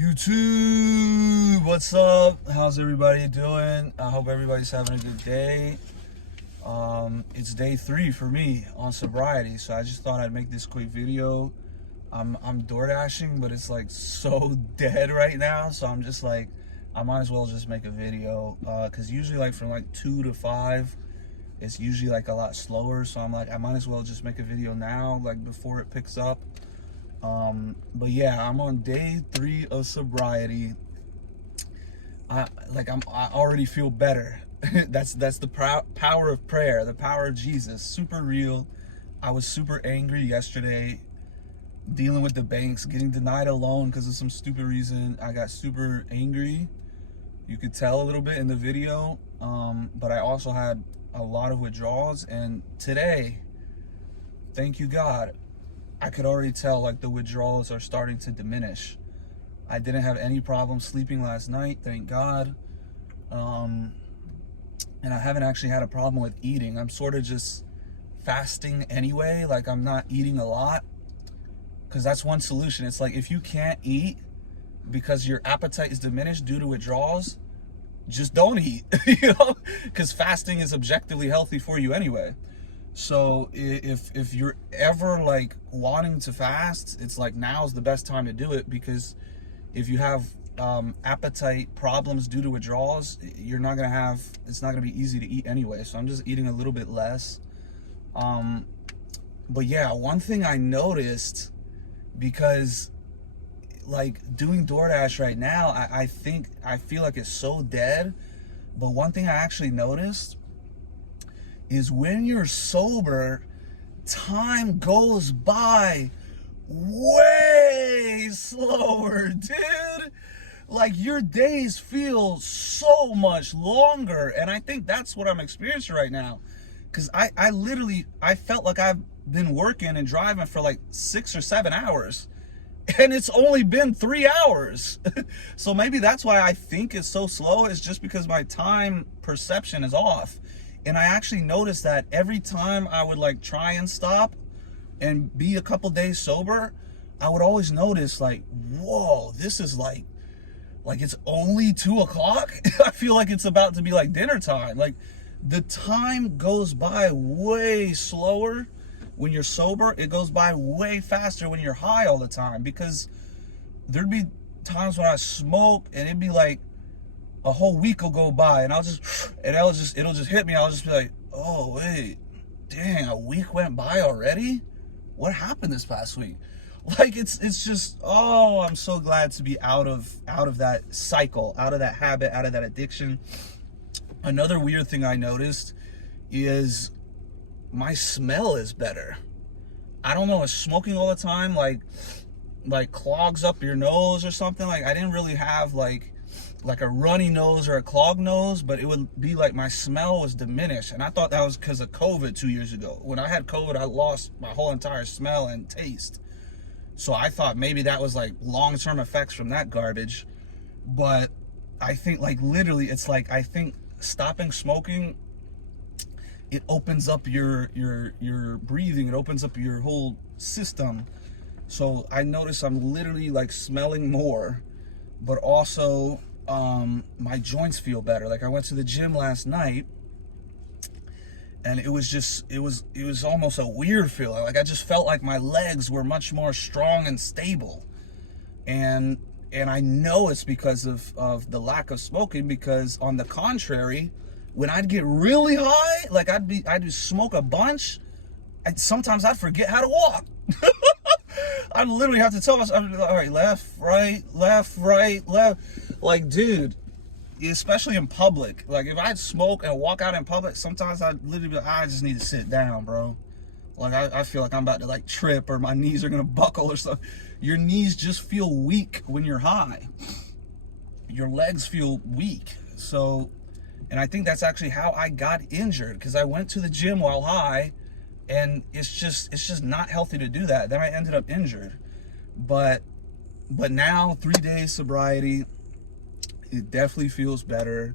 YouTube, what's up? How's everybody doing? I hope everybody's having a good day. It's day 3 for me on sobriety, so I just thought I'd make this quick video. I'm door dashing, but it's like so dead right now, so I'm just like, I might as well just make a video, because usually like from like 2 to 5 it's usually like a lot slower, so I'm like, I might as well just make a video now, like before it picks up. But yeah, I'm on day 3 of sobriety. I already feel better. that's the power of prayer, the power of Jesus, super real. I was super angry yesterday, dealing with the banks, getting denied a loan because of some stupid reason. I got super angry. You could tell a little bit in the video. But I also had a lot of withdrawals, and today, thank you God, I could already tell like the withdrawals are starting to diminish. I didn't have any problem sleeping last night, thank God. And I haven't actually had a problem with eating. I'm sort of just fasting anyway, like I'm not eating a lot, because that's one solution. It's like, if you can't eat because your appetite is diminished due to withdrawals, just don't eat, you know, because fasting is objectively healthy for you anyway. So if you're ever like wanting to fast, it's like now's the best time to do it, because if you have appetite problems due to withdrawals, it's not gonna be easy to eat anyway. So I'm just eating a little bit less. But yeah, one thing I noticed, because like doing DoorDash right now, I feel like it's so dead. But one thing I actually noticed is when you're sober, time goes by way slower, dude. Like your days feel so much longer, and I think that's what I'm experiencing right now. Because I felt like I've been working and driving for like 6 or 7 hours, and it's only been 3 hours. So maybe that's why I think it's so slow, is just because my time perception is off. And I actually noticed that every time I would like try and stop and be a couple days sober, I would always notice like, whoa, this is like it's only 2 o'clock. I feel like it's about to be like dinner time. Like the time goes by way slower when you're sober. It goes by way faster when you're high all the time, because there'd be times when I smoke and it'd be like a whole week will go by, and it'll just hit me. I'll just be like, oh wait, dang, a week went by already? What happened this past week? Like it's just, oh, I'm so glad to be out of that cycle, out of that habit, out of that addiction. Another weird thing I noticed is my smell is better. I don't know, is smoking all the time like clogs up your nose or something? Like I didn't really have like a runny nose or a clogged nose, but it would be like my smell was diminished. And I thought that was because of COVID 2 years ago. When I had COVID, I lost my whole entire smell and taste. So I thought maybe that was like long-term effects from that garbage. But I think like literally, it's like, I think stopping smoking, it opens up your breathing, it opens up your whole system. So I notice I'm literally like smelling more, but also my joints feel better. Like I went to the gym last night, and it was almost a weird feeling. Like I just felt like my legs were much more strong and stable. And I know it's because of the lack of smoking, because on the contrary, when I'd get really high, like I'd smoke a bunch, sometimes I'd forget how to walk. I literally have to tell myself, all right, left, right, left. Like, dude, especially in public. Like, if I'd smoke and walk out in public, sometimes I'd literally be like, I just need to sit down, bro. Like, I feel like I'm about to, like, trip, or my knees are going to buckle or something. Your knees just feel weak when you're high. Your legs feel weak. So, and I think that's actually how I got injured, because I went to the gym while high, and it's just not healthy to do that. Then I ended up injured. But now, 3 days sobriety, it definitely feels better.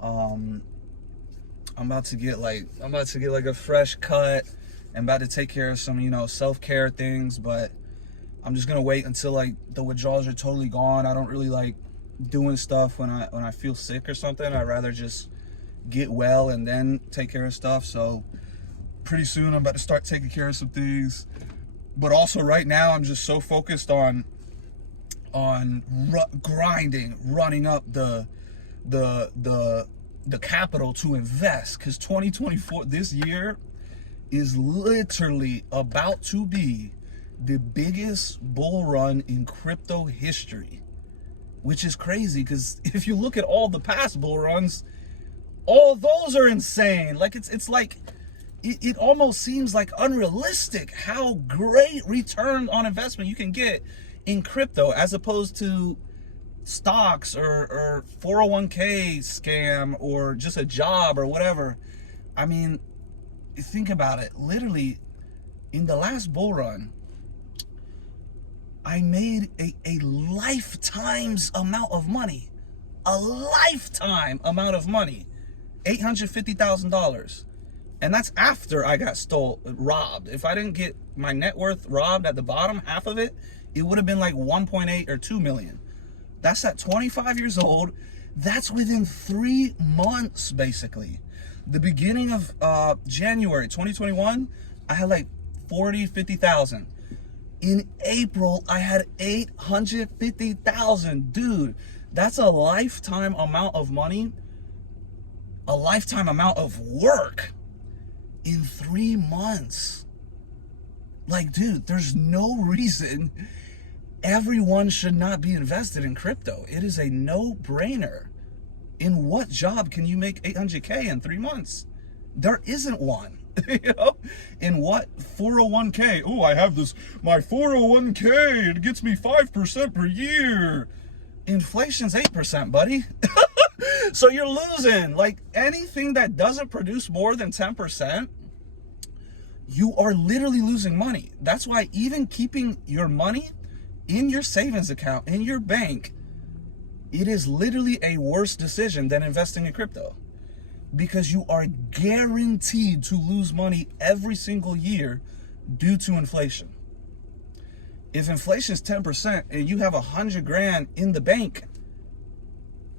I'm about to get like a fresh cut. I'm about to take care of some, self-care things, but I'm just gonna wait until like the withdrawals are totally gone. I don't really like doing stuff when I feel sick or something. I'd rather just get well and then take care of stuff. So pretty soon I'm about to start taking care of some things. But also right now I'm just so focused on grinding, running up the capital to invest, because 2024, this year, is literally about to be the biggest bull run in crypto history, which is crazy because if you look at all the past bull runs, all those are insane. Like it's like it almost seems like unrealistic how great return on investment you can get in crypto as opposed to stocks or 401k scam or just a job or whatever. I mean, think about it. Literally, in the last bull run, I made a lifetime's amount of money. A lifetime amount of money. $850,000. And that's after I got robbed. If I didn't get my net worth robbed at the bottom, half of it, it would have been like 1.8 or 2 million. That's at 25 years old. That's within 3 months, basically. The beginning of January 2021, I had like 50,000. In April, I had 850,000. Dude, that's a lifetime amount of money, a lifetime amount of work in 3 months. Like, dude, there's no reason everyone should not be invested in crypto. It is a no-brainer. In what job can you make 800K in 3 months? There isn't one. You know, in what 401k? Oh, I have my 401k. It gets me 5% per year. Inflation's 8%, buddy. So you're losing. Like, anything that doesn't produce more than 10%, you are literally losing money. That's why even keeping your money in your savings account, in your bank, it is literally a worse decision than investing in crypto, because you are guaranteed to lose money every single year due to inflation. If inflation is 10% and you have 100 grand in the bank,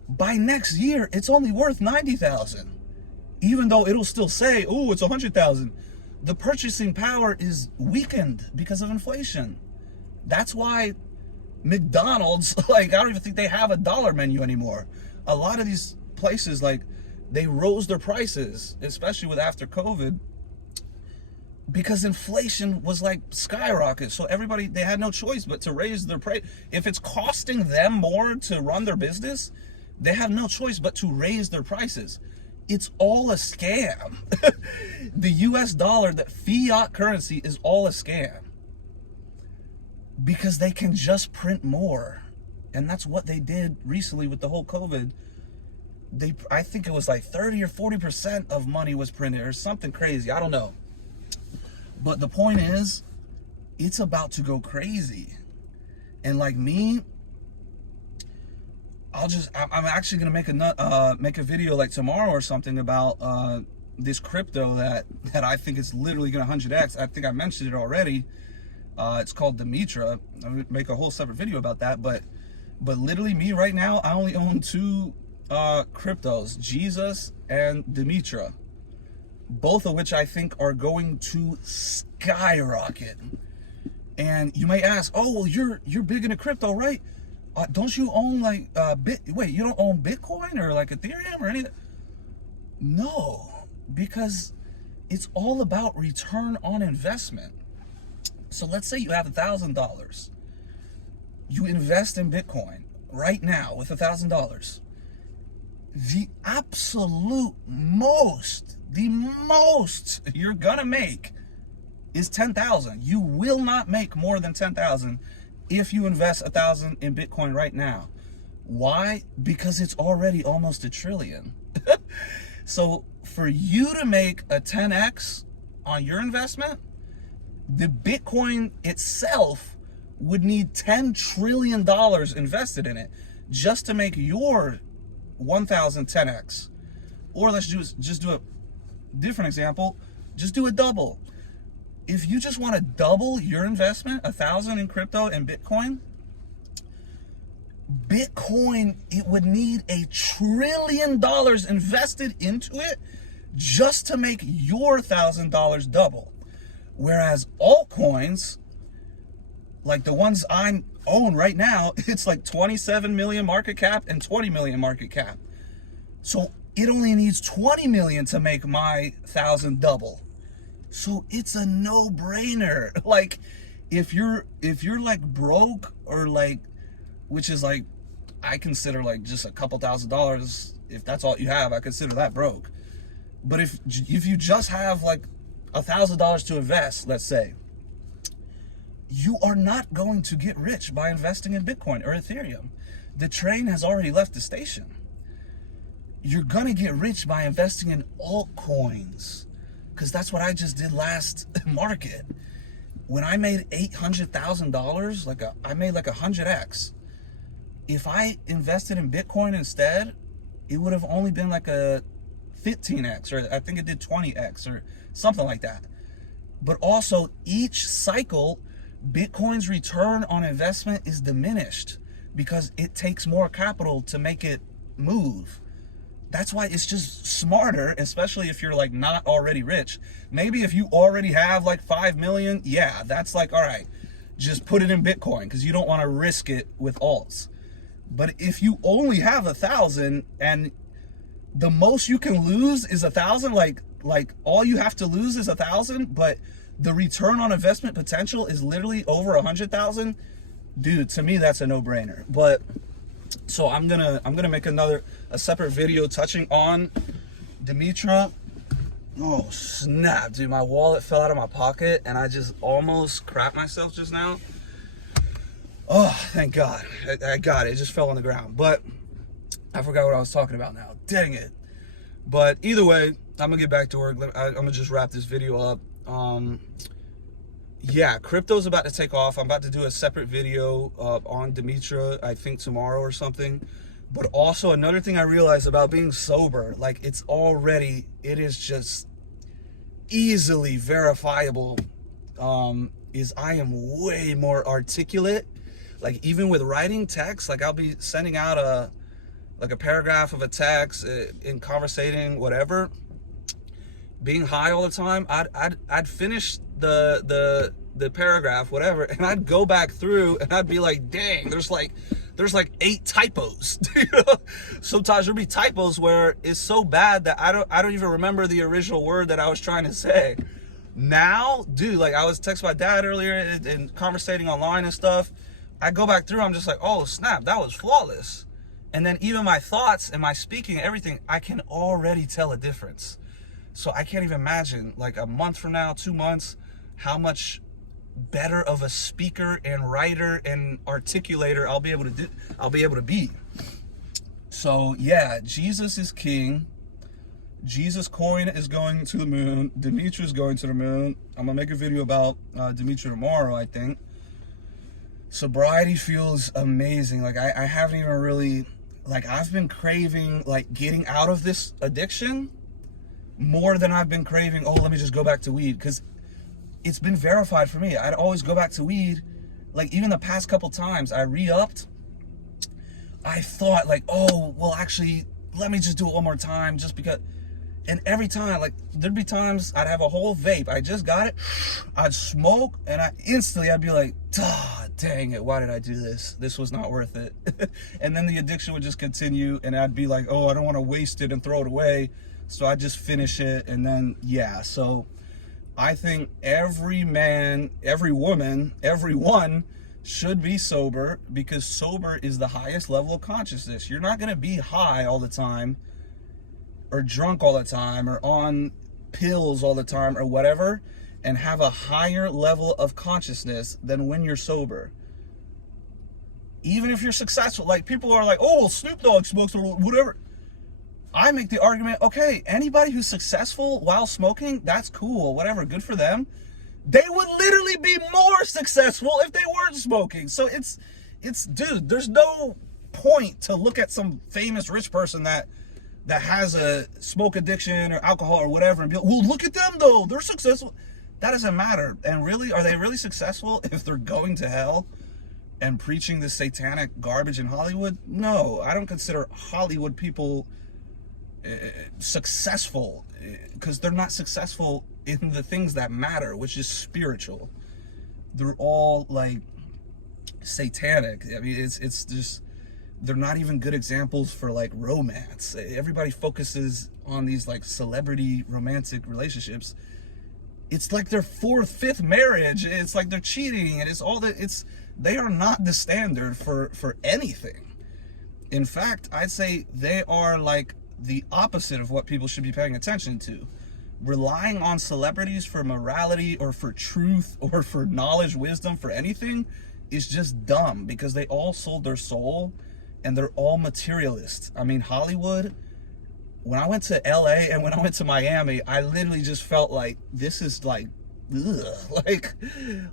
by next year, it's only worth 90,000. Even though it'll still say, oh, it's 100,000. The purchasing power is weakened because of inflation. That's why McDonald's, like, I don't even think they have a dollar menu anymore. A lot of these places, like, they rose their prices, especially with after COVID, because inflation was like skyrocket. So everybody, they had no choice but to raise their price. If it's costing them more to run their business, they have no choice but to raise their prices. It's all a scam. The US dollar, that fiat currency, is all a scam, because they can just print more. And that's what they did recently with the whole COVID. I think it was like 30 or 40% of money was printed or something crazy. I don't know. But the point is, it's about to go crazy. And like me, I'm actually gonna make a video like tomorrow or something about this crypto that I think is literally gonna 100x. I think I mentioned it already. It's called Dimitra. I'm gonna make a whole separate video about that. But literally, me right now, I only own 2 cryptos, Jesus and Dimitra, both of which I think are going to skyrocket. And you may ask, oh, well, you're big into crypto, right? Don't you own like wait, you don't own Bitcoin or like Ethereum or anything? No, because it's all about return on investment. So let's say you have $1,000. You invest in Bitcoin right now with $1,000. The absolute most, you're gonna make is 10,000. You will not make more than 10,000 if you invest 1,000 in Bitcoin right now. Why? Because it's already almost $1 trillion. So for you to make a 10x on your investment, the Bitcoin itself would need $10 trillion invested in it just to make your 1,000 10x. Or let's just do a different example. Just do a double. if you just want to double your investment, 1,000 in crypto and Bitcoin, it would need $1 trillion invested into it just to make your $1,000 double. Whereas altcoins, like the ones I own right now, it's like 27 million market cap and 20 million market cap. So it only needs 20 million to make my 1,000 double. So it's a no-brainer. Like if you're like broke, or like, which is like, I consider like just a couple $1,000s, if that's all you have, I consider that broke. But if you just have like $1,000 to invest, let's say, you are not going to get rich by investing in Bitcoin or Ethereum. The train has already left the station. You're gonna get rich by investing in altcoins, because that's what I just did last market. When I made $800,000, I made like 100x. If I invested in Bitcoin instead, it would have only been like a 15x, or I think it did 20x or something like that. But also each cycle, Bitcoin's return on investment is diminished because it takes more capital to make it move. That's why it's just smarter, especially if you're like not already rich. Maybe if you already have like 5 million, yeah, that's like, all right, just put it in Bitcoin because you don't want to risk it with alts. But if you only have 1,000 and the most you can lose is 1,000, like all you have to lose is 1,000, but the return on investment potential is literally over 100,000, dude, to me that's a no-brainer. But so I'm gonna make a separate video touching on Dimitra. Oh snap, dude, my wallet fell out of my pocket and I just almost crapped myself just now. Oh, thank God, I got it. It just fell on the ground, but I forgot what I was talking about now. Dang it. But either way, I'm gonna get back to work. I'm gonna just wrap this video up. Yeah, crypto's about to take off. I'm about to do a separate video on Dimitra, I think tomorrow or something. But also another thing I realized about being sober, like it is just easily verifiable, is I am way more articulate. Like even with writing text, like I'll be sending out a paragraph of a text in conversating, whatever. Being high all the time, I'd finish the paragraph, whatever, and I'd go back through and I'd be like, dang, there's like 8 typos. You know? Sometimes there'll be typos where it's so bad that I don't even remember the original word that I was trying to say. Now, dude, like I was texting my dad earlier and conversating online and stuff. I go back through, I'm just like, oh snap, that was flawless. And then even my thoughts and my speaking, everything, I can already tell a difference. So I can't even imagine like a month from now, 2 months, how much better of a speaker and writer and articulator I'll be able to be. So yeah, Jesus is king. Jesus coin is going to the moon. Dimitra is going to the moon. I'm gonna make a video about Dimitra tomorrow, I think. Sobriety feels amazing. Like I haven't even really, like I've been craving like getting out of this addiction more than I've been craving, oh, let me just go back to weed, because it's been verified for me. I'd always go back to weed. Like even the past couple times I re-upped, I thought like, oh, well actually, let me just do it one more time just because. And every time, like there'd be times I'd have a whole vape, I just got it, I'd smoke, and I'd be like, ah, dang it, why did I do this? This was not worth it. And then the addiction would just continue, and I'd be like, oh, I don't want to waste it and throw it away. So I just finish it, and then, yeah. So I think every man, every woman, everyone should be sober, because sober is the highest level of consciousness. You're not going to be high all the time, or drunk all the time, or on pills all the time, or whatever, and have a higher level of consciousness than when you're sober. Even if you're successful, like people are like, oh, Snoop Dogg smokes or whatever. I make the argument, okay, anybody who's successful while smoking, that's cool, whatever, good for them. They would literally be more successful if they weren't smoking. So it's dude, there's no point to look at some famous rich person that has a smoke addiction or alcohol or whatever and be like, well, look at them though, they're successful. That doesn't matter. And really, are they really successful if they're going to hell and preaching this satanic garbage in Hollywood? No, I don't consider Hollywood people successful, because they're not successful in the things that matter, which is spiritual. They're all like satanic. I mean, it's just, they're not even good examples for like romance. Everybody focuses on these like celebrity romantic relationships. It's like their fourth, fifth marriage. It's like they're cheating, and it's all that. They are not the standard for anything. In fact, I'd say they are like the opposite of what people should be paying attention to. Relying on celebrities for morality or for truth or for knowledge, wisdom, for anything is just dumb, because they all sold their soul and they're all materialists. I mean, Hollywood, when I went to LA and when I went to Miami, I literally just felt like this is like, ugh.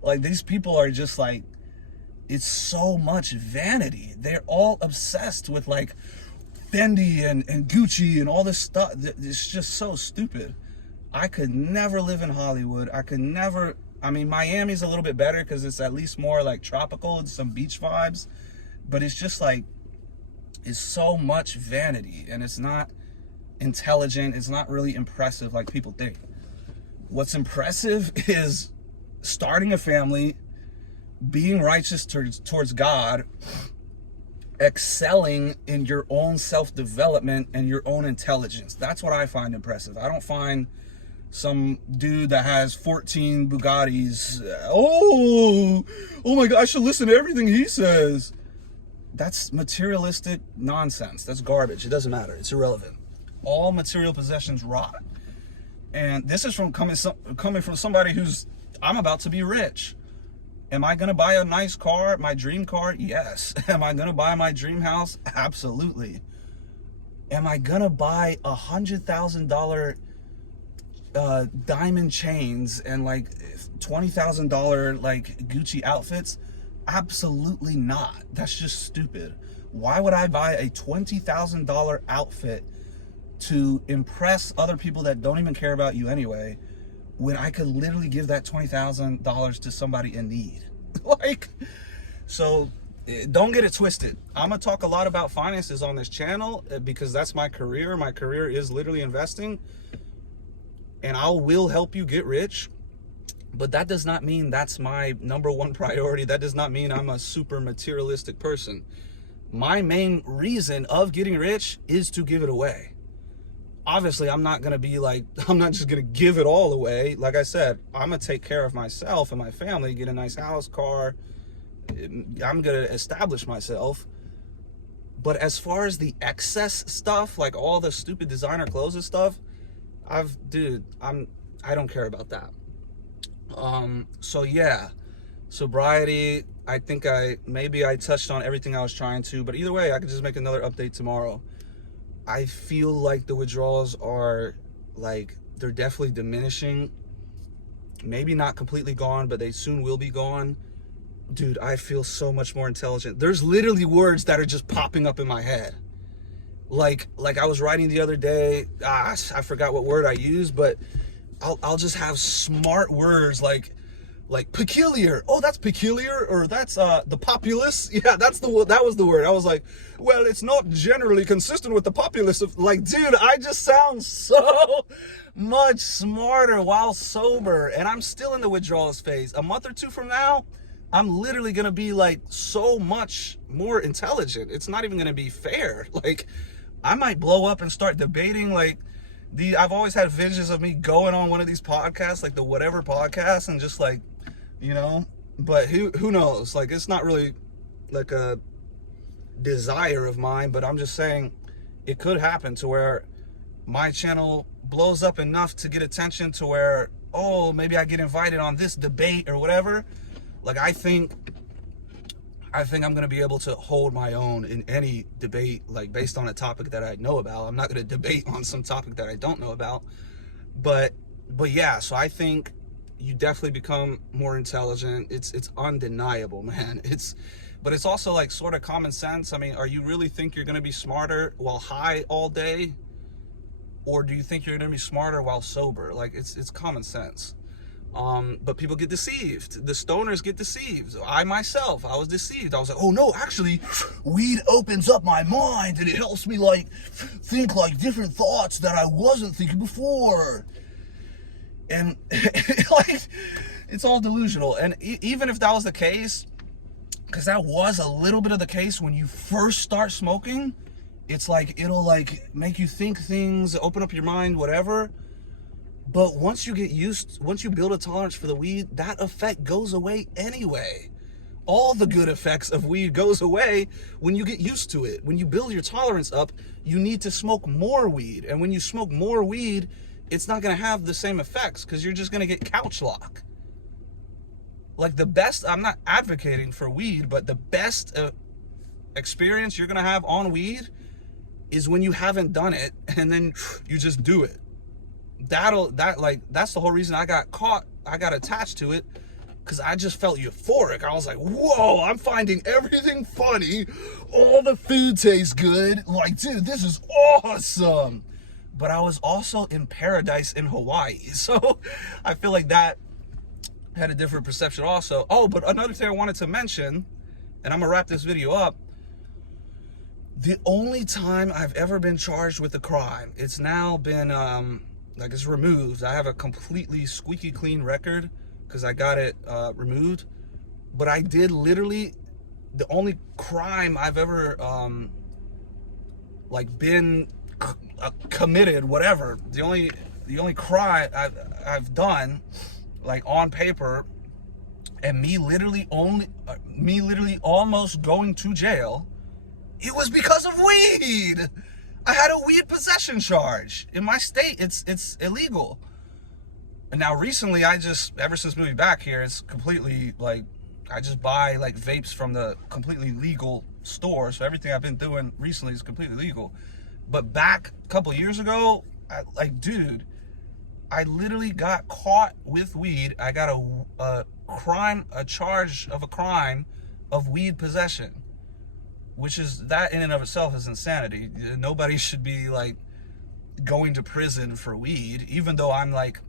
Like these people are just like, it's so much vanity. They're all obsessed with like Fendi and Gucci and all this stuff. It's just so stupid. I could never live in Hollywood. I could never. I mean, Miami's a little bit better because it's at least more like tropical and some beach vibes. But it's just like, it's so much vanity, and it's not intelligent. It's not really impressive like people think. What's impressive is starting a family, being righteous towards God, excelling in your own self-development and your own intelligence. That's what I find impressive. I don't find some dude that has 14 Bugattis, oh my God, I should listen to everything he says. That's materialistic nonsense. That's garbage. It doesn't matter. It's irrelevant. All material possessions rot. And this is coming from somebody who's, I'm about to be rich. Am I going to buy a nice car, my dream car? Yes. Am I going to buy my dream house? Absolutely. Am I going to buy $100,000 diamond chains and like $20,000 like Gucci outfits? Absolutely not. That's just stupid. Why would I buy a $20,000 outfit to impress other people that don't even care about you anyway, when I could literally give that $20,000 to somebody in need? Like, so don't get it twisted. I'm gonna talk a lot about finances on this channel because that's my career. My career is literally investing, and I will help you get rich. But that does not mean that's my number one priority. That does not mean I'm a super materialistic person. My main reason of getting rich is to give it away. Obviously, I'm not going to be like, I'm not just going to give it all away. Like I said, I'm going to take care of myself and my family, get a nice house, car. I'm going to establish myself. But as far as the excess stuff, like all the stupid designer clothes and stuff, I don't care about that. So yeah, sobriety, I think maybe I touched on everything I was trying to, but either way, I could just make another update tomorrow. I feel like the withdrawals are like, they're definitely diminishing. Maybe not completely gone, but they soon will be gone. Dude, I feel so much more intelligent. There's literally words that are just popping up in my head. Like I was writing the other day, I forgot what word I used, but I'll just have smart words like peculiar. Oh, that's peculiar, or that's the populace. Yeah, that was the word. I was like, well, it's not generally consistent with the populace of, like, dude, I just sound so much smarter while sober, and I'm still in the withdrawals phase. A month or two from now, I'm literally gonna be like so much more intelligent. It's not even gonna be fair. Like, I might blow up and start debating like I've always had visions of me going on one of these podcasts, like the whatever podcast, and just like, you know, but who knows? Like, it's not really like a desire of mine, but I'm just saying it could happen to where my channel blows up enough to get attention to where, oh, maybe I get invited on this debate or whatever. Like, I think I'm going to be able to hold my own in any debate, like based on a topic that I know about. I'm not going to debate on some topic that I don't know about. But yeah, so I think you definitely become more intelligent. It's undeniable, man. But it's also like sort of common sense. I mean, are you really think you're going to be smarter while high all day? Or do you think you're going to be smarter while sober? Like, it's common sense. But people get deceived. The stoners get deceived. I myself, I was deceived. I was like, oh no, actually, weed opens up my mind and it helps me like think like different thoughts that I wasn't thinking before. And like, it's all delusional. And even if that was the case, because that was a little bit of the case when you first start smoking, it's like, it'll like make you think things, open up your mind, whatever. But once you build a tolerance for the weed, that effect goes away anyway. All the good effects of weed goes away when you get used to it. When you build your tolerance up, you need to smoke more weed. And when you smoke more weed, it's not gonna have the same effects because you're just gonna get couch lock. Like the best, I'm not advocating for weed, but the best experience you're gonna have on weed is when you haven't done it and then you just do it. That's the whole reason I got attached to it, because I just felt euphoric. I was like, whoa, I'm finding everything funny. All the food tastes good. Like, dude, this is awesome. But I was also in paradise in Hawaii. So I feel like that had a different perception also. Oh, but another thing I wanted to mention, and I'm gonna wrap this video up. The only time I've ever been charged with a crime, it's now been, like it's removed. I have a completely squeaky clean record because I got it removed. But I did literally, the only crime I've ever like been committed, whatever. The only crime I've done, like on paper, and me literally almost going to jail, it was because of weed. I had a weed possession charge. In my state, it's illegal. And now recently, ever since moving back here, it's completely like, I just buy like vapes from the completely legal store. So everything I've been doing recently is completely legal. But back a couple years ago, dude, I literally got caught with weed. I got a charge of a crime of weed possession. Which is, that in and of itself is insanity. Nobody should be like going to prison for weed, even though I'm like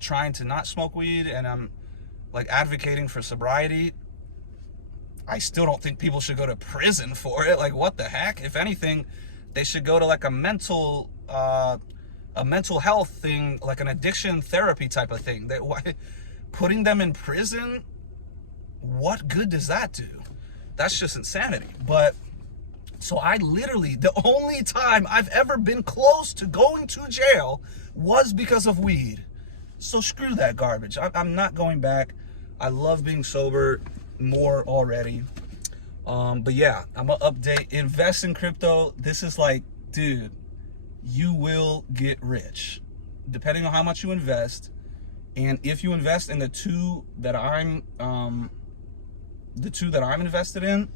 trying to not smoke weed and I'm like advocating for sobriety. I still don't think people should go to prison for it. Like, what the heck? If anything, they should go to like a mental health thing, like an addiction therapy type of thing. Putting them in prison, what good does that do? That's just insanity. But so I literally, the only time I've ever been close to going to jail was because of weed. So screw that garbage. I'm not going back. I love being sober more already. But yeah, I'm gonna update. Invest in crypto. This is like, dude, you will get rich depending on how much you invest. And if you invest in the two that I'm invested in,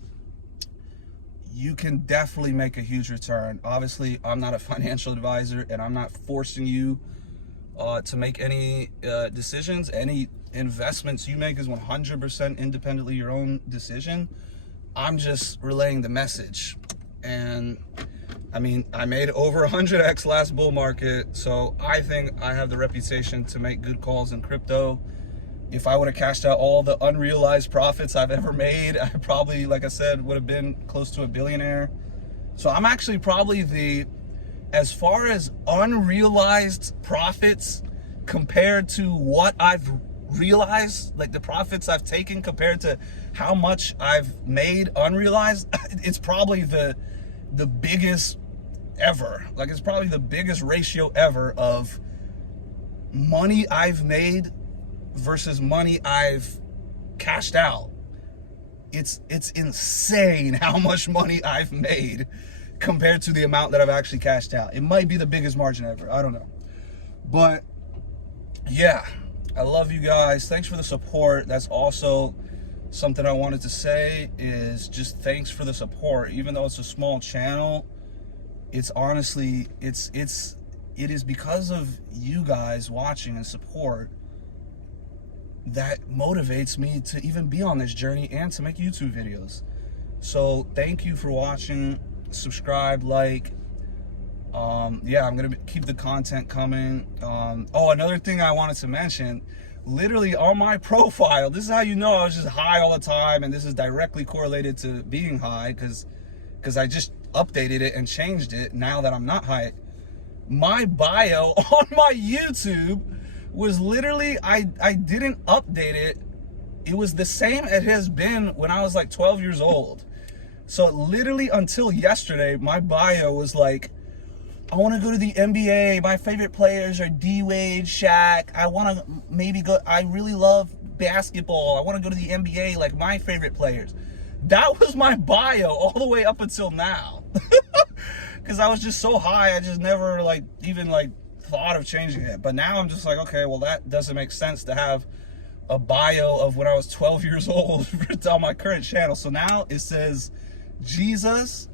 you can definitely make a huge return. Obviously, I'm not a financial advisor and I'm not forcing you to make any decisions. Any investments you make is 100% independently your own decision. I'm just relaying the message. And I mean, I made over 100x last bull market, so I think I have the reputation to make good calls in crypto. If I would have cashed out all the unrealized profits I've ever made, I probably, like I said, would have been close to a billionaire. So I'm actually probably as far as unrealized profits compared to what I've realized, like the profits I've taken compared to how much I've made unrealized, it's probably the biggest ever. Like, it's probably the biggest ratio ever of money I've made versus money I've cashed out. It's insane how much money I've made compared to the amount that I've actually cashed out. It might be the biggest margin ever. I don't know. But yeah, I love you guys. Thanks for the support. That's also something I wanted to say, is just thanks for the support. Even though it's a small channel, it's honestly, it is because of you guys watching and support that motivates me to even be on this journey and to make YouTube videos. So thank you for watching. Subscribe, like, yeah, I'm gonna keep the content coming. Oh, another thing I wanted to mention, literally on my profile, this is how you know I was just high all the time, and this is directly correlated to being high, because I just updated it and changed it now that I'm not high. My bio on my YouTube was literally, I didn't update it. It was the same it has been when I was like 12 years old. So literally until yesterday, my bio was like, I want to go to the NBA. My favorite players are D-Wade, Shaq. I want to maybe go. I really love basketball. I want to go to the NBA, like my favorite players. That was my bio all the way up until now. Because I was just so high, I just never even thought of changing it. But now I'm just like, okay, well, that doesn't make sense to have a bio of when I was 12 years old on my current channel. So now it says Jesus,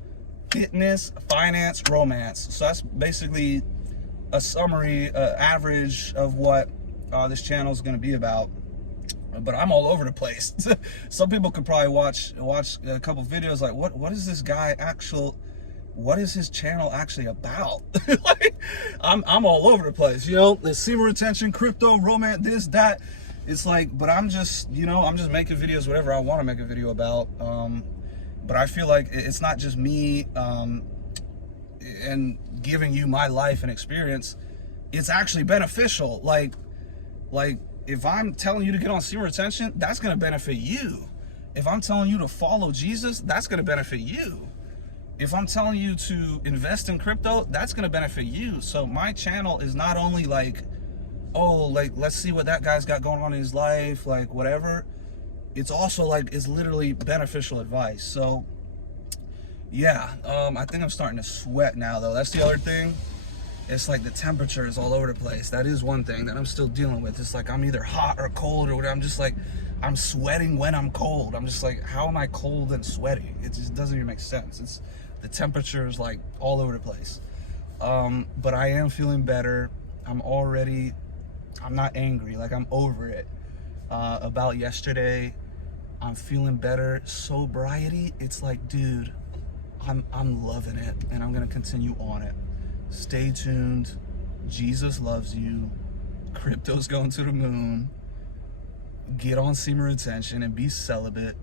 fitness, finance, romance. So that's basically a summary, average of what this channel is going to be about. But I'm all over the place. Some people could probably watch a couple videos like, what is this guy what is his channel actually about? Like, I'm all over the place, you know. The semen retention, crypto, romance, this, that. It's like, but I'm just, you know, I'm just making videos, whatever I want to make a video about. But I feel like it's not just me and giving you my life and experience. It's actually beneficial. Like if I'm telling you to get on semen retention, that's going to benefit you. If I'm telling you to follow Jesus, that's going to benefit you. If I'm telling you to invest in crypto, that's going to benefit you. So my channel is not only like, oh, like, let's see what that guy's got going on in his life, like whatever. It's also like, it's literally beneficial advice. So yeah, I think I'm starting to sweat now though. That's the other thing. It's like the temperature is all over the place. That is one thing that I'm still dealing with. It's like I'm either hot or cold or whatever. I'm just like, I'm sweating when I'm cold. I'm just like, how am I cold and sweating? It just doesn't even make sense. It's the temperature is like all over the place. But I am feeling better. I'm not angry. Like, I'm over it. About yesterday, I'm feeling better. Sobriety, it's like, dude, I'm loving it, and I'm gonna continue on it. Stay tuned. Jesus loves you. Crypto's going to the moon. Get on semen retention and be celibate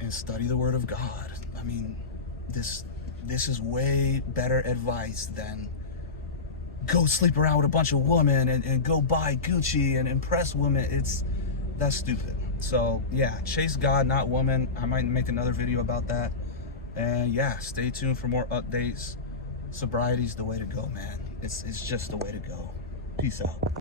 and study the word of God. I mean, this is way better advice than go sleep around with a bunch of women and go buy Gucci and impress women. That's stupid. So yeah, chase God, not woman. I might make another video about that. And yeah, stay tuned for more updates. Sobriety's the way to go, man. It's just the way to go. Peace out.